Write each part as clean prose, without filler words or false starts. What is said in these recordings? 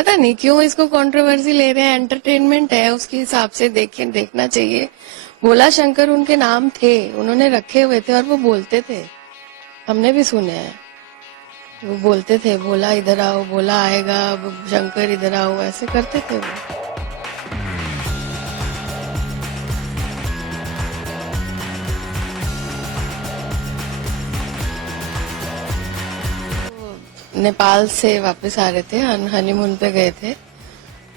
पता नहीं क्यों इसको कंट्रोवर्सी ले रहे हैं। एंटरटेनमेंट है, उसके हिसाब से देखना चाहिए। भोला शंकर उनके नाम थे, उन्होंने रखे हुए थे और वो बोलते थे, हमने भी सुने हैं। वो बोलते थे भोला इधर आओ, भोला आएगा, शंकर इधर आओ, ऐसे करते थे वो। नेपाल से वापस आ रहे थे, हनीमून पे गए थे,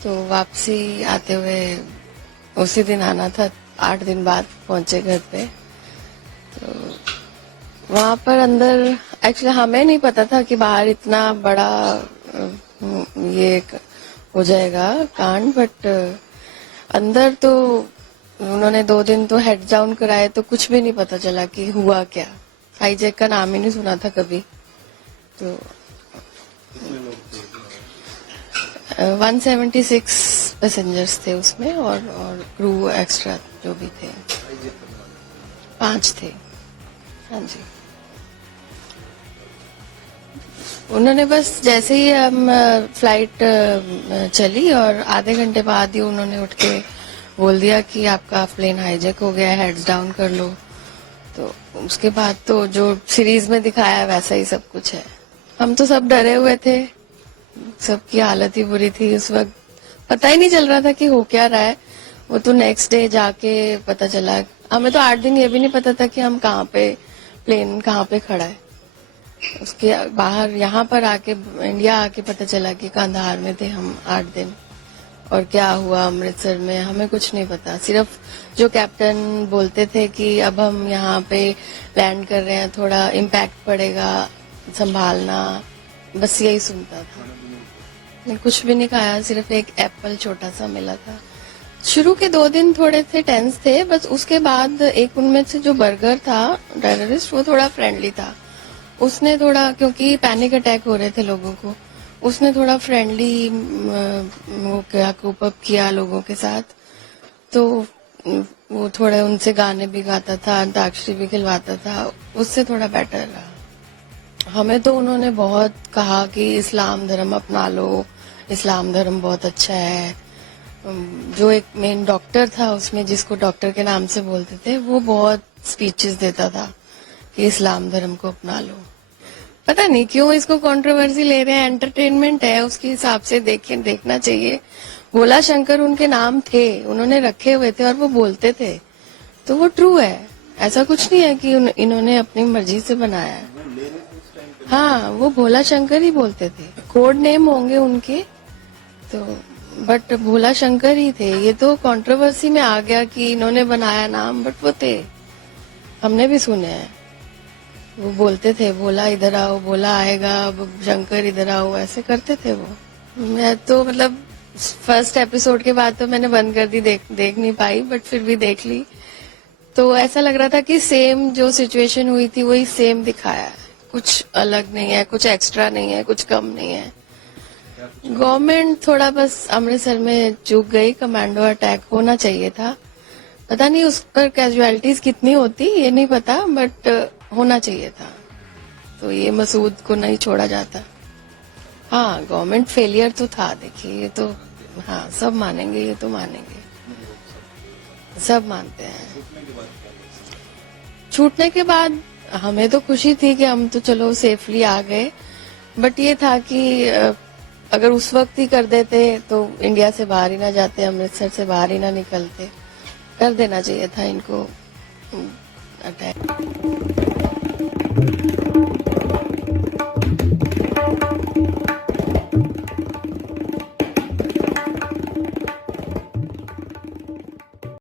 तो वापसी आते हुए उसी दिन आना था, 8 दिन बाद पहुंचे घर पे। तो वहां पर अंदर एक्चुअली हमें नहीं पता था कि बाहर इतना बड़ा ये हो जाएगा कांड, बट अंदर तो उन्होंने 2 दिन तो हेड डाउन कराए, तो कुछ भी नहीं पता चला कि हुआ क्या। हाईजैक का नाम ही नहीं सुना था कभी। तो 176 पैसेंजर्स थे उसमें, और क्रू एक्स्ट्रा जो भी थे 5 थे। हाँ जी, उन्होंने बस जैसे ही हम फ्लाइट चली और आधे घंटे बाद ही उन्होंने उठ के बोल दिया कि आपका प्लेन हाईजैक हो गया, हेड्स डाउन कर लो। तो उसके बाद तो जो सीरीज में दिखाया वैसा ही सब कुछ है। हम तो सब डरे हुए थे, सबकी हालत ही बुरी थी उस वक्त, पता ही नहीं चल रहा था कि हो क्या रहा है। वो तो नेक्स्ट डे जाके पता चला। हमें तो 8 दिन ये भी नहीं पता था कि हम कहाँ पे, प्लेन कहाँ पे खड़ा है। उसके बाहर यहाँ पर आके, इंडिया आके पता चला कि कंधार में थे हम 8 दिन। और क्या हुआ अमृतसर में हमें कुछ नहीं पता, सिर्फ जो कैप्टन बोलते थे कि अब हम यहाँ पे लैंड कर रहे हैं, थोड़ा इम्पैक्ट पड़ेगा, संभालना, बस यही सुनता था। नहीं, कुछ भी नहीं खाया, सिर्फ एक एप्पल छोटा सा मिला था। शुरू के 2 दिन थोड़े थे टेंस थे, बस उसके बाद एक उनमें से जो बर्गर था टेररिस्ट, वो थोड़ा फ्रेंडली था। उसने थोड़ा, क्योंकि पैनिक अटैक हो रहे थे लोगों को, उसने थोड़ा फ्रेंडली वो क्या कोप अप किया लोगों के साथ। तो वो थोड़े उनसे गाने भी गाता था, अंताक्षरी भी खिलवाता था, उससे थोड़ा बेटर रहा। हमें तो उन्होंने बहुत कहा कि इस्लाम धर्म अपना लो, इस्लाम धर्म बहुत अच्छा है। जो एक मेन डॉक्टर था उसमें, जिसको डॉक्टर के नाम से बोलते थे, वो बहुत स्पीचेस देता था कि इस्लाम धर्म को अपना लो। पता नहीं क्यों इसको कंट्रोवर्सी ले रहे हैं। एंटरटेनमेंट है, उसके हिसाब से देखना चाहिए। भोला शंकर उनके नाम थे, उन्होंने रखे हुए थे और वो बोलते थे, तो वो ट्रू है। ऐसा कुछ नहीं है कि इन्होंने अपनी मर्जी से बनाया है। हाँ, वो भोला शंकर ही बोलते थे, कोड नेम होंगे उनके, तो बट भोला शंकर ही थे। ये तो कंट्रोवर्सी में आ गया कि इन्होंने बनाया नाम, बट वो थे, हमने भी सुने हैं। वो बोलते थे भोला इधर आओ, भोला आएगा, शंकर इधर आओ, ऐसे करते थे वो। मैं तो मतलब फर्स्ट एपिसोड के बाद तो मैंने बंद कर दी, देख नहीं पाई, बट फिर भी देख ली। तो ऐसा लग रहा था कि सेम जो सिचुएशन हुई थी वही सेम दिखाया है, कुछ अलग नहीं है, कुछ एक्स्ट्रा नहीं है, कुछ कम नहीं है। गवर्नमेंट थोड़ा बस अमृतसर में चूक गई, कमांडो अटैक होना चाहिए था। पता नहीं उस पर कैजुअलिटीज कितनी होती, ये नहीं पता, बट होना चाहिए था। तो ये मसूद को नहीं छोड़ा जाता। हाँ, गवर्नमेंट फेलियर तो था, देखिए ये तो, हाँ सब मानेंगे, ये तो मानेंगे, सब मानते हैं। छूटने के बाद हमें तो खुशी थी कि हम तो चलो सेफली आ गए, बट ये था कि अगर उस वक्त ही कर देते तो इंडिया से बाहर ही ना जाते, अमृतसर से बाहर ही ना निकलते। कर देना चाहिए था इनको अटैक।